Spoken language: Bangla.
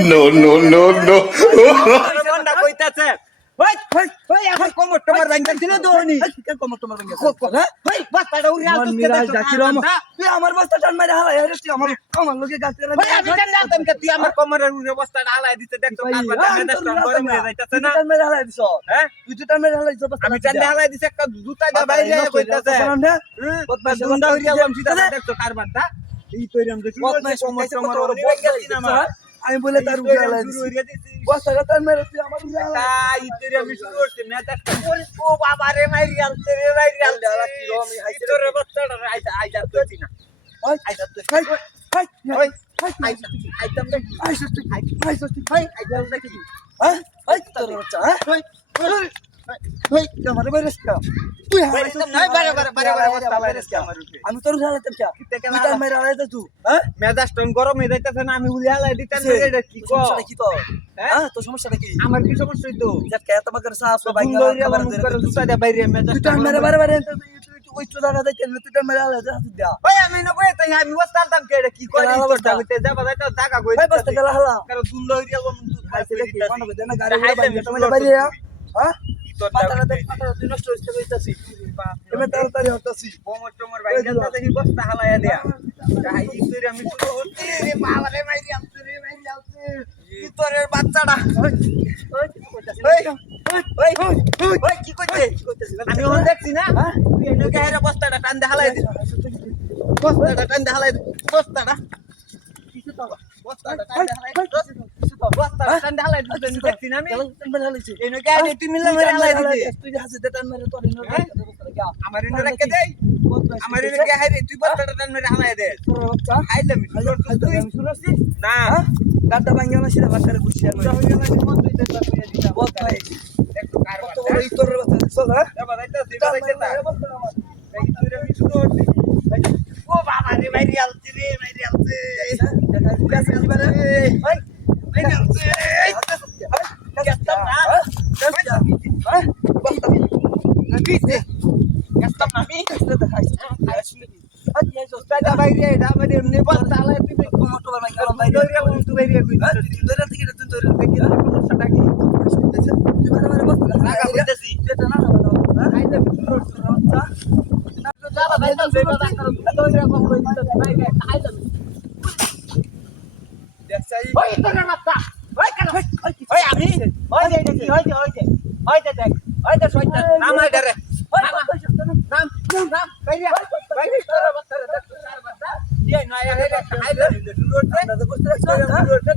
No, no, no, no. মনটা কইতাছে ওই ওই ওই এখন কোমর তোমার ভাঙা ছিল দোনি কোমর তোমার ভাঙা হ্যাঁ ওই বাচ্চাটা উড়ে মন আসছে মিরাজ ডাকিরম তুই আমার বস্তা টান মাইরা হালাই আরে তুই আমার লগে গাছ করে ভাই আমি জানতাম যে তুই আমার কোমরের উড়ে বস্তাটা হালাই দিতে দেখছো কারবার মেজাজ টান গরম হয়ে যাইতাছে না টান মাইরা হালাই দিছ হ্যাঁ তুই তো টান মাইরা হালাই দিছ আমি টান হালাই দিছি একটা জুতা দা বাইরে কইতাছে বদমাইশ গুন্ডা হইয়া বলছি দেখছো কারবারটা এই তৈরাম যে বদমাইশ কোমর তোমার বড় উড়ে গেছি না আমার আমি বলে তার উড়ে হালাই দিছি বস্তা টান মাইরা তুই আমার উড়ে হালাই তাই তোরে আমি শুরু করছি মেজাজটা করে ও বাবা রে মাইরি আলতে রে মাইরি আলতে কি রকম হাইছে তোরে বাচ্চাটা আইতা আইতা তুই না ওই আইতা তুই হাই হাই ওই আইতা আইতাম রে আইসা তুই আইসা তুই ভাই আইতাম রে কি হ্যাঁ হাই তোর বাচ্চা হ্যাঁ ওই ওই আমার বাইরেস কা তুই হালাই নাই বারে বারে বারে বারে বস্তা বাইরে কে আমার উঠে আমি তোর হালাতে কা তুই টান মাইরা হালাই দে তুই হ্যাঁ মেজাজ টান গরম হয়ে যাইতাছে না আমি উলি হালাই দিতাম রে এটা কি কো সমস্যাটা কি তো হ্যাঁ তোর সমস্যাটা কি আমার কি সমস্যা হইতো যাক কে তোমাকে সাফ বাইঙ্গা খাবার করে জুতা দে বাইরে মেজাজ তুই টান মাইরা বারে ওই তো জায়গা দেখে তুই টান মাইরা হালাই দে হাত দে ওই আমি না কই তাই আমি বস্তা আনতাম কে কি করে তোরটা হইতে যাবা যাইতা জায়গা কই ভাই বস্তা গেলা হালা কারণ সুন্দর হইয়া বম খাইছে দেখি কোন হবে না গাড়ি উড়ে বাইরে টান মাইরা বাইরে হ্যাঁ পাতাটা দেখ পাতাটা তুই নষ্ট হইছে কইতাছি এমে তাড়াতাড়ি হতাছি কোমর টোমর বাইঙ্গা দেখি বস্তা হালায়া দেয়া তাই তোরে আমি শুরু করতে রে বাবা রে মাইরি আমতে রে মাইরি আমতে তোরের বাচ্চাটা ওই কি কইতে আমি ওখানে দেখছি না তুই এনে গায়ের বস্তাটা টান দে হালাই দিস বস্তাটা টান দে হালাই দিস বস্তাটা কিছু তো বস্তাটা টান দে হালাই দিস বস্তাটা টান দে হালাই দিস দেখছি না আমি টান মাইরা হালাইছি এনে গায়ে তুই মিলে মেরে হালাই দিস তুই হাসে দে টান মাইরা তোর এনে আমার এনে রেখে দেই আমার এনে গায়ে রে তুই বস্তাটা টান মেরে হালাই দে তোর বাচ্চা খাইলাম আমি শুরু করছি না গাড্ডা ভাঙা না সেটা বাচ্চারে খুশি আর বদমাইশ দেখো কারবার কত বড় ইতরের বাচ্চা দেখছো হ্যাঁ যাবা যাইতা দিবা যাইতা এই তুই আমি শুরু করছি ও বাবা রে মাইরি আলতে রে মাইরি আলতে মাইরি আলতে গেছতাম না গেছতাম না আমি দাদা বাইরে এটা আমাদের এমনি বস্তা আলাই তুই মোটর ভাঙা বাইরে তুই বাইরে কই তুই ধরে থেকে তুই ধরে দেখি সমস্যাটা কি তুই বারে বস্তা লাগা কইতেছি এটা না না আইলে বাচ্চা যাবা যাইতা সেবা করো তো এরকম কইতেছ বাইরে আইলে দেখছাই ওই তোর বাচ্চা ওই কেন ওই আমি ওই যে দেখি ওই যে দেখ ওই যে শয়তান নাম আইডা রে নাম বাইরে বাইরে তোর বাচ্চা রে দেখ তোর বাচ্চা দিয়ে নয় আইলে আইলে রোড রে